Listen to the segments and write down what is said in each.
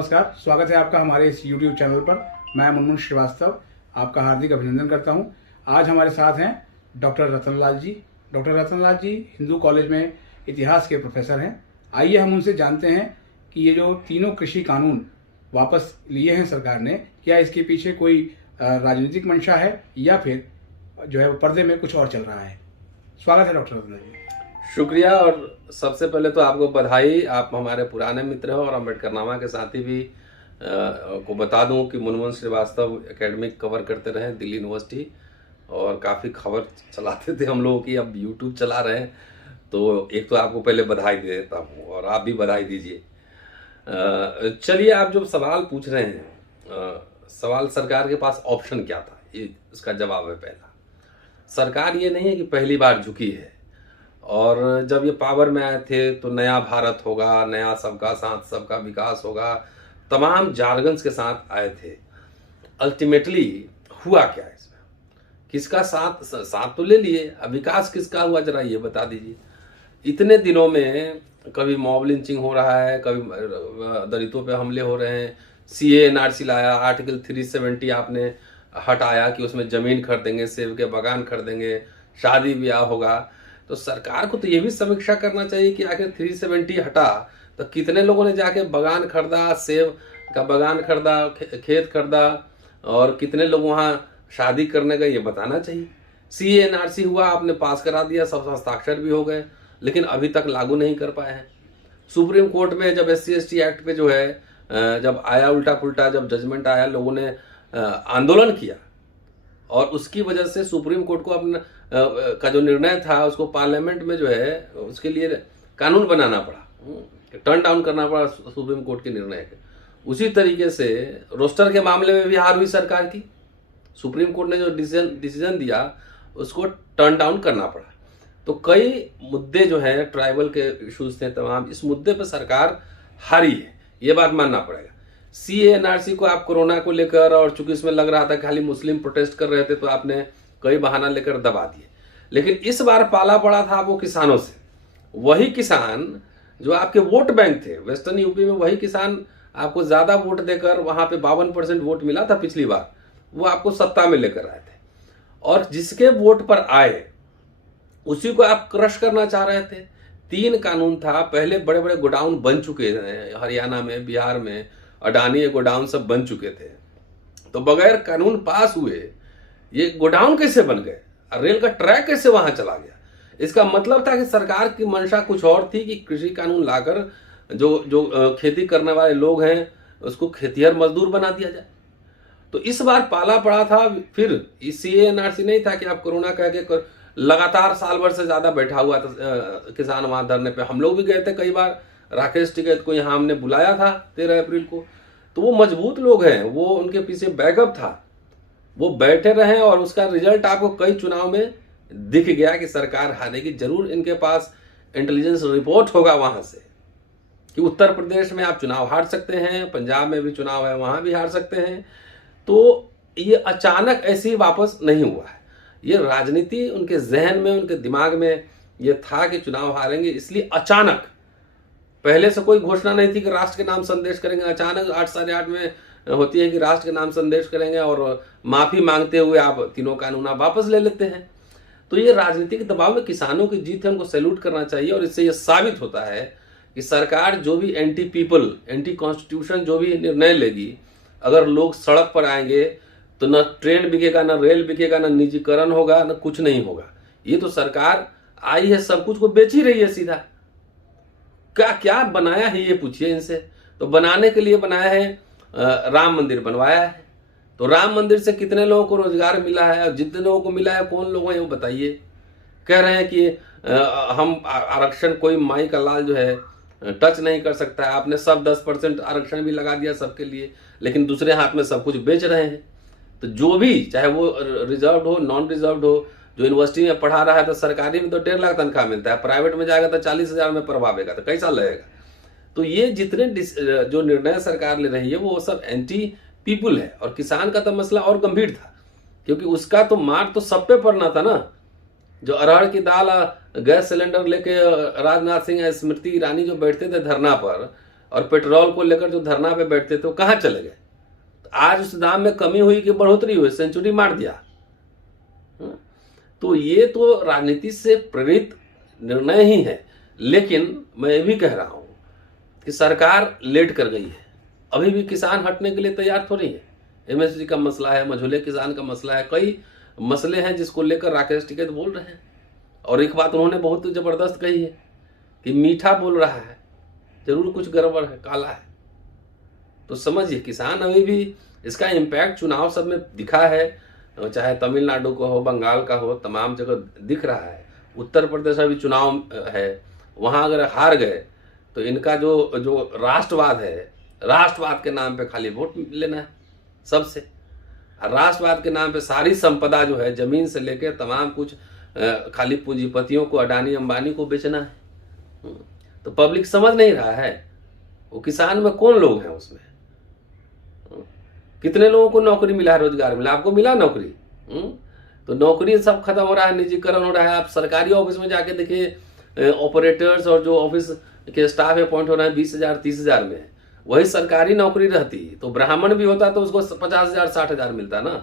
नमस्कार, स्वागत है आपका हमारे इस YouTube चैनल पर। मैं मुनमुन श्रीवास्तव आपका हार्दिक अभिनंदन करता हूं। आज हमारे साथ हैं डॉक्टर रतनलाल जी। डॉक्टर रतनलाल जी हिंदू कॉलेज में इतिहास के प्रोफेसर हैं। आइए हम उनसे जानते हैं कि ये जो तीनों कृषि कानून वापस लिए हैं सरकार ने, क्या इसके पीछे कोई राजनीतिक मंशा है या फिर जो है पर्दे में कुछ और चल रहा है। स्वागत है डॉक्टर रतनलाल जी। शुक्रिया। और सबसे पहले तो आपको बधाई, आप हमारे पुराने मित्र हो और अम्बेडकरनामा के साथी भी को बता दूं कि मुनमुन श्रीवास्तव एकेडमिक कवर करते रहे दिल्ली यूनिवर्सिटी और काफ़ी खबर चलाते थे हम लोगों की। अब यूट्यूब चला रहे हैं, तो एक तो आपको पहले बधाई दे देता हूं और आप भी बधाई दीजिए। चलिए, आप जो सवाल पूछ रहे हैं, सवाल सरकार के पास ऑप्शन क्या था, ये इसका जवाब है। पहला, सरकार ये नहीं है कि पहली बार झुकी है और जब ये पावर में आए थे तो नया भारत होगा, नया सबका साथ सबका विकास होगा, तमाम जार्गन्स के साथ आए थे। अल्टीमेटली हुआ क्या इसमें? किसका साथ तो ले लिए, अब विकास किसका हुआ जरा ये बता दीजिए। इतने दिनों में कभी मॉब लिंचिंग हो रहा है, कभी दलितों पे हमले हो रहे हैं, CA NRC लाया, आर्टिकल 370 आपने हटाया कि उसमें जमीन खरीदेंगे, सेब के बागान खरीदेंगे, शादी ब्याह होगा। तो सरकार को तो ये भी समीक्षा करना चाहिए कि आखिर 370 हटा तो कितने लोगों ने जाके बागान खरीदा, सेब का बागान खरीदा, खेत खरीदा, और कितने लोग वहाँ शादी करने गए, ये बताना चाहिए। CA NRC हुआ, आपने पास करा दिया, सब हस्ताक्षर भी हो गए, लेकिन अभी तक लागू नहीं कर पाए हैं। सुप्रीम कोर्ट में जब SC/ST एक्ट पे जो है जब आया उल्टा पुल्टा, जब जजमेंट आया, लोगों ने आंदोलन किया और उसकी वजह से सुप्रीम कोर्ट को अपना का जो निर्णय था उसको पार्लियामेंट में जो है उसके लिए कानून बनाना पड़ा, टर्न डाउन करना पड़ा सुप्रीम कोर्ट के निर्णय के। उसी तरीके से रोस्टर के मामले में भी हार हुई सरकार की। सुप्रीम कोर्ट ने जो डिसीजन दिया उसको टर्न डाउन करना पड़ा। तो कई मुद्दे जो है ट्राइबल के इश्यूज थे तमाम, इस मुद्दे पर सरकार हारी है, ये बात मानना पड़ेगा। CA NRC को आप कोरोना को लेकर, और चूंकि इसमें लग रहा था खाली मुस्लिम प्रोटेस्ट कर रहे थे, तो आपने कई बहाना लेकर दबा दिए। लेकिन इस बार पाला पड़ा था वो किसानों से। वही किसान जो आपके वोट बैंक थे वेस्टर्न यूपी में, वही किसान आपको ज्यादा वोट देकर, वहां पे 52% वोट मिला था पिछली बार, वो आपको सत्ता में लेकर आए थे। और जिसके वोट पर आए उसी को आप क्रश करना चाह रहे थे। 3 कानून था, पहले बड़े बड़े गोडाउन बन चुके हैं हरियाणा में, बिहार में, अडानी गोडाउन सब बन चुके थे। तो बगैर कानून पास हुए ये गोडाउन कैसे बन गए, रेल का ट्रैक कैसे वहां चला गया? इसका मतलब था कि सरकार की मंशा कुछ और थी कि कृषि कानून लाकर जो खेती करने वाले लोग हैं उसको खेतिहर मजदूर बना दिया जाए। तो इस बार पाला पड़ा था। फिर CA NRC नहीं था कि आप कोरोना कह के लगातार साल भर से ज्यादा बैठा हुआ था किसान वहां धरने पे। हम लोग भी गए थे कई बार, राकेश टिकैत को यहाँ हमने बुलाया था 13 अप्रैल को। तो वो मजबूत लोग हैं, वो उनके पीछे बैकअप था, वो बैठे रहे और उसका रिजल्ट आपको कई चुनाव में दिख गया कि सरकार हारेगी। जरूर इनके पास इंटेलिजेंस रिपोर्ट होगा वहां से कि उत्तर प्रदेश में आप चुनाव हार सकते हैं, पंजाब में भी चुनाव है वहां भी हार सकते हैं। तो ये अचानक ऐसे ही वापस नहीं हुआ है। ये राजनीति उनके जहन में, उनके दिमाग में ये था कि चुनाव हारेंगे, इसलिए अचानक, पहले से कोई घोषणा नहीं थी कि राष्ट्र के नाम संदेश करेंगे, अचानक 8 साढ़े 8 में होती है कि राष्ट्र के नाम संदेश करेंगे और माफी मांगते हुए आप तीनों कानून आप वापस ले लेते हैं। तो ये राजनीतिक दबाव में किसानों की जीत है, उनको सैल्यूट करना चाहिए। और इससे ये साबित होता है कि सरकार जो भी एंटी पीपल, एंटी कॉन्स्टिट्यूशन जो भी निर्णय लेगी, अगर लोग सड़क पर आएंगे तो न ट्रेन बिकेगा, न रेल बिकेगा, न निजीकरण होगा, न कुछ नहीं होगा। ये तो सरकार आई है, सब कुछ को बेच ही रही है सीधा। क्या क्या बनाया है ये पूछिए इनसे। तो बनाने के लिए बनाया है, राम मंदिर बनवाया है। तो राम मंदिर से कितने लोगों को रोजगार मिला है, और जितने लोगों को मिला है कौन लोग हैं वो बताइए। कह रहे हैं कि हम आरक्षण, कोई माई का लाल जो है टच नहीं कर सकता है। आपने सब 10% आरक्षण भी लगा दिया सबके लिए, लेकिन दूसरे हाथ में सब कुछ बेच रहे हैं। तो जो भी, चाहे वो रिजर्व हो, नॉन रिजर्व हो, जो यूनिवर्सिटी में पढ़ा रहा है तो सरकारी में तो 1.5 लाख तनख्वाह मिलता है, प्राइवेट में जाएगा तो 40,000 में पढ़वाएगा, तो कैसा लगेगा? तो ये जितने जो निर्णय सरकार ले रही है वो सब एंटी पीपुल है। और किसान का तो मसला और गंभीर था, क्योंकि उसका तो मार तो सब पे पड़ना था ना। जो अरहर की दाल, गैस सिलेंडर लेके राजनाथ सिंह या स्मृति ईरानी जो बैठते थे धरना पर, और पेट्रोल को लेकर जो धरना पे बैठते थे वो कहाँ चले गए? आज उस दाम में कमी हुई कि बढ़ोतरी हुई, सेंचुरी मार दिया। तो ये तो राजनीति से प्रेरित निर्णय ही है। लेकिन मैं ये भी कह रहा हूं कि सरकार लेट कर गई है, अभी भी किसान हटने के लिए तैयार थोड़ी है। एमएसपी का मसला है, मझोले किसान का मसला है, कई मसले हैं जिसको लेकर राकेश टिकैत बोल रहे हैं। और एक बात उन्होंने बहुत जबरदस्त कही है कि मीठा बोल रहा है, जरूर कुछ गड़बड़ है, काला है। तो समझिए किसान अभी भी इसका इम्पैक्ट चुनाव सब में दिखा है, चाहे तमिलनाडु का हो, बंगाल का हो, तमाम जगह दिख रहा है। उत्तर प्रदेश में भी चुनाव है, वहां अगर हार गए तो इनका जो राष्ट्रवाद है, राष्ट्रवाद के नाम पे खाली वोट लेना है सबसे। राष्ट्रवाद के नाम पे सारी संपदा जो है, जमीन से लेकर तमाम कुछ खाली पूंजीपतियों को, अडानी अंबानी को बेचना है। तो पब्लिक समझ नहीं रहा है वो किसान में कौन लोग हैं, उसमें कितने लोगों को नौकरी मिला है, रोजगार मिला, आपको मिला नौकरी? तो नौकरी सब खत्म हो रहा है, निजीकरण हो रहा है। आप सरकारी ऑफिस में जाके देखिए, ऑपरेटर्स और जो ऑफिस के स्टाफ अपॉइंट हो रहे हैं 20,000 30,000 में, वही सरकारी नौकरी रहती तो ब्राह्मण भी होता तो उसको 50,000 60,000 मिलता ना।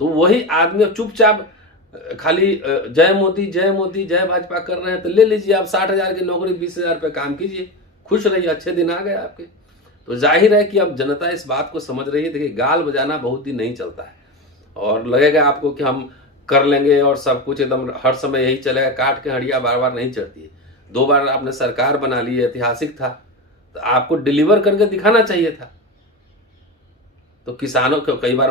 तो वही आदमी अब चुपचाप खाली जय मोदी जय मोदी जय भाजपा कर रहे हैं। तो ले लीजिए आप 60,000 की नौकरी, 20,000 पे काम कीजिए, खुश रहिए, अच्छे दिन आ गए आपके। तो जाहिर है कि अब जनता इस बात को समझ रही है। देखिए गाल बजाना बहुत दिन नहीं चलता है, और लगेगा आपको कि हम कर लेंगे और सब कुछ एकदम हर समय यही चलेगा, काट के हड़िया बार बार नहीं चढ़ती है। 2 बार आपने सरकार बना ली, ऐतिहासिक था, तो आपको डिलीवर करके दिखाना चाहिए था। तो किसानों को कई बार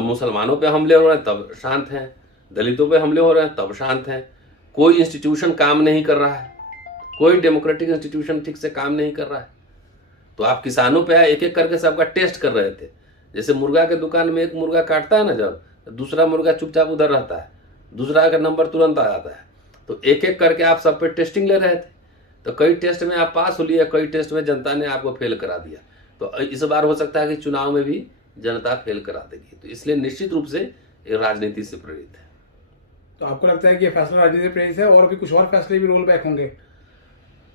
मुसलमानों पे हमले हो रहे हैं तब शांत हैं, दलितों पे हमले हो रहे हैं तब शांत हैं। कोई इंस्टीट्यूशन काम नहीं कर रहा है, कोई डेमोक्रेटिक इंस्टीट्यूशन ठीक से काम नहीं कर रहा है। तो आप किसानों पे एक एक करके सबका टेस्ट कर रहे थे। जैसे मुर्गा के दुकान में एक मुर्गा काटता है ना, जब दूसरा मुर्गा चुपचाप उधर रहता है, दूसरा का नंबर तुरंत आ जाता है। तो एक एक करके आप सब पे टेस्टिंग ले रहे थे। तो कई टेस्ट में आप पास हो लिए, कई टेस्ट में जनता ने आपको फेल करा दिया। तो इस बार हो सकता है कि चुनाव में भी जनता फेल करा देगी। तो इसलिए निश्चित रूप से ये राजनीति से प्रेरित है। तो आपको लगता है कि ये फैसला राजनीति से प्रेरित है और भी कुछ और फैसले भी रोल बैक होंगे?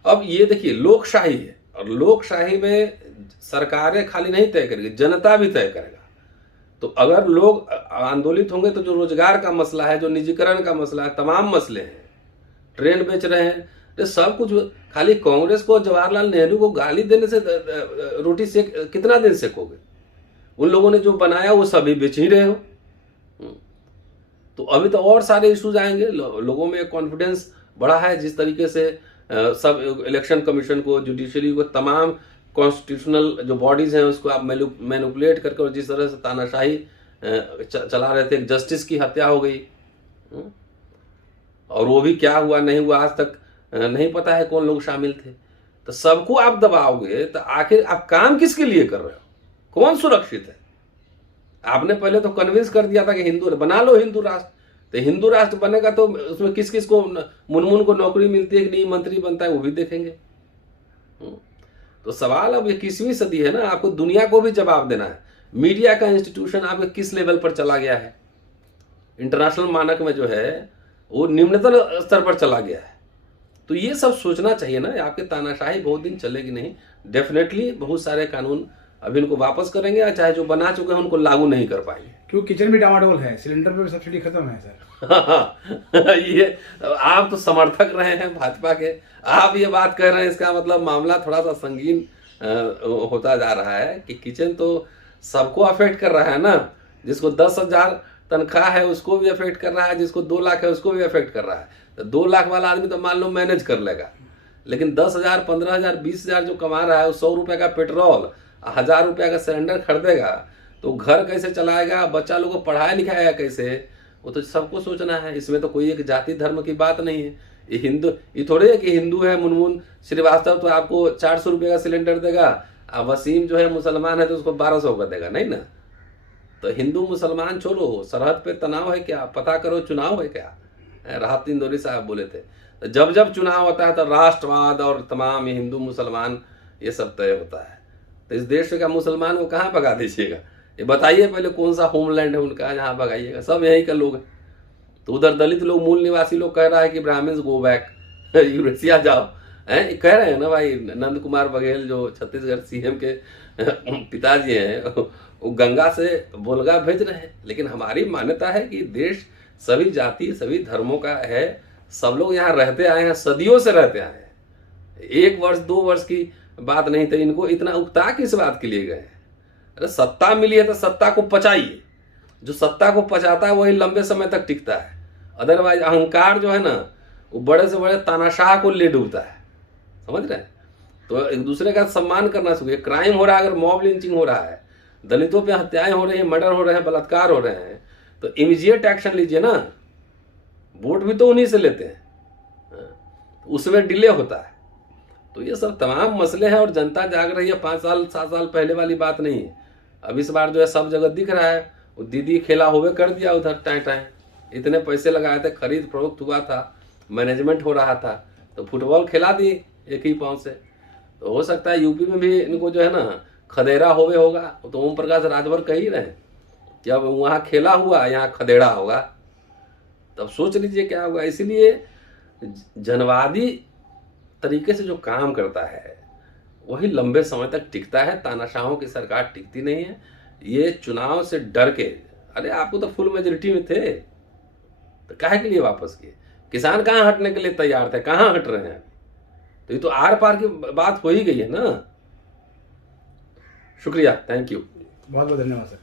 अब ये देखिए लोकशाही है, और लोकशाही में सरकारें खाली नहीं तय करेगी, जनता भी तय करेगा। तो अगर लोग आंदोलित होंगे तो जो रोजगार का मसला है, जो निजीकरण का मसला है, तमाम मसले हैं, ट्रेन बेच रहे हैं, तो सब कुछ खाली कांग्रेस को, जवाहरलाल नेहरू को गाली देने से रोटी सेक कितना दिन सेकोगे? उन लोगों ने जो बनाया वो सभी बेच ही रहे हो। तो अभी तो और सारे इश्यूज आएंगे। लोगों में कॉन्फिडेंस बढ़ा है जिस तरीके से सब इलेक्शन कमीशन को, जुडिशरी को, तमाम कॉन्स्टिट्यूशनल जो बॉडीज हैं उसको आप मैनिपुलेट करके, और जिस तरह से तानाशाही चला रहे थे, जस्टिस की हत्या हो गई, और वो भी क्या हुआ नहीं हुआ आज तक नहीं पता है कौन लोग शामिल थे। तो सबको आप दबाओगे तो आखिर आप काम किसके लिए कर रहे हो? कौन सुरक्षित है? आपने पहले तो कन्विंस कर दिया था कि हिंदू बना लो, हिंदू राष्ट्र। तो हिंदू राष्ट्र बनेगा तो उसमें किस किस को, मुनमुन को नौकरी मिलती है कि नहीं, मंत्री बनता है, वो भी देखेंगे। तो सवाल अब 21वीं सदी है ना, आपको दुनिया को भी जवाब देना है। मीडिया का इंस्टीट्यूशन आपके किस लेवल पर चला गया है? इंटरनेशनल मानक में जो है वो निम्नतम स्तर पर चला गया है। तो ये सब सोचना चाहिए ना, आपके तानाशाही बहुत दिन चलेगी नहीं। डेफिनेटली बहुत सारे कानून अभी इनको वापस करेंगे, या चाहे जो बना चुके हैं उनको लागू नहीं कर पाएंगे। क्यों किचन भी डामाडोल है, सिलेंडर पे भी सब्सिडी खत्म है सर। ये आप तो समर्थक रहे हैं भाजपा के, आप ये बात कर रहे हैं, इसका मतलब मामला थोड़ा सा संगीन होता जा रहा है कि किचन तो सबको अफेक्ट कर रहा है ना। जिसको 10,000 तनख्वाह है उसको भी अफेक्ट कर रहा है, जिसको 2 लाख है उसको भी अफेक्ट कर रहा है। तो 2 लाख वाला आदमी तो मान लो मैनेज कर लेगा, लेकिन 10,000 15,000 20,000 जो कमा रहा है, 100 रुपए का पेट्रोल, 1,000 रुपया का सिलेंडर खरीदेगा, तो घर कैसे चलाएगा, बच्चा लोग को पढ़ाया लिखाएगा कैसे, वो तो सबको सोचना है। इसमें तो कोई एक जाति धर्म की बात नहीं है। ये हिंदू, ये थोड़े है कि हिंदू है मुनमुन श्रीवास्तव तो आपको 400 रुपये का सिलेंडर देगा, अब वसीम जो है मुसलमान है तो उसको 1200 का देगा, नहीं ना। तो हिंदू मुसलमान छोड़ो, सरहद पे तनाव है क्या, पता करो चुनाव है क्या। राहत इंदौरी साहब बोले थे, तो जब जब चुनाव होता है तो राष्ट्रवाद और तमाम हिंदू मुसलमान ये सब तय होता है। तो इस देश का मुसलमान को कहाँ भगा दीजिएगा? ये बताइए पहले कौन सा होमलैंड है उनका जहाँ भगाइएगा? सब यहीं का लोग है। तो उधर दलित लोग, मूल निवासी लोग कह रहा है कि ब्राह्मण्स गो बैक, यूरेशिया जाओ, हैं, कह रहे हैं ना भाई, नंद कुमार बघेल जो छत्तीसगढ़ सीएम के पिताजी हैं, वो गंगा से बोलगा भेज रहे हैं। लेकिन हमारी मान्यता है कि देश सभी जाति सभी धर्मों का है, सब लोग यहाँ रहते आए हैं, सदियों से रहते आए हैं। 1 वर्ष 2 वर्ष की बात नहीं थी। इनको इतना उकता किस बात के लिए गए? अरे सत्ता मिली है तो सत्ता को पचाइए। जो सत्ता को पचाता है वही लंबे समय तक टिकता है। अदरवाइज अहंकार जो है ना, वो बड़े से बड़े तानाशाह को ले डूबता है। समझ रहे हैं? तो एक दूसरे का सम्मान करना चाहिए। क्राइम हो रहा है, अगर मॉब लिंचिंग हो रहा है, दलितों पे हत्याएं हो रही हैं, मर्डर हो रहे हैं, बलात्कार हो रहे हैं, तो इमीडिएट एक्शन लीजिए ना। वोट भी तो उन्हीं से लेते हैं, उसमें डिले होता है। तो ये सब तमाम मसले हैं और जनता जाग रही है। 5 साल 7 साल पहले वाली बात नहीं है। अब इस बार जो है सब जगह दिख रहा है। वो दीदी खेला होवे कर दिया उधर टाइम टाइम, इतने पैसे लगाए थे, खरीद फरोख्त हुआ था, मैनेजमेंट हो रहा था, तो फुटबॉल खिला दी एक ही पाँव से। तो हो सकता है यूपी में भी इनको जो है ना खदेड़ा होवे होगा। तो ओम प्रकाश राजभर कह ही रहे कि अब वहाँ खेला हुआ, यहाँ खदेड़ा होगा। तब सोच लीजिए क्या होगा। इसीलिए जनवादी तरीके से जो काम करता है वही लंबे समय तक टिकता है। तानाशाहों की सरकार टिकती नहीं है। ये चुनाव से डर के, अरे आपको तो फुल मेजोरिटी में थे, तो काहे के लिए वापस किए? किसान कहाँ हटने के लिए तैयार थे, कहाँ हट रहे हैं? तो ये तो आर पार की बात हो ही गई है ना। शुक्रिया, थैंक यू, बहुत बहुत धन्यवाद सर।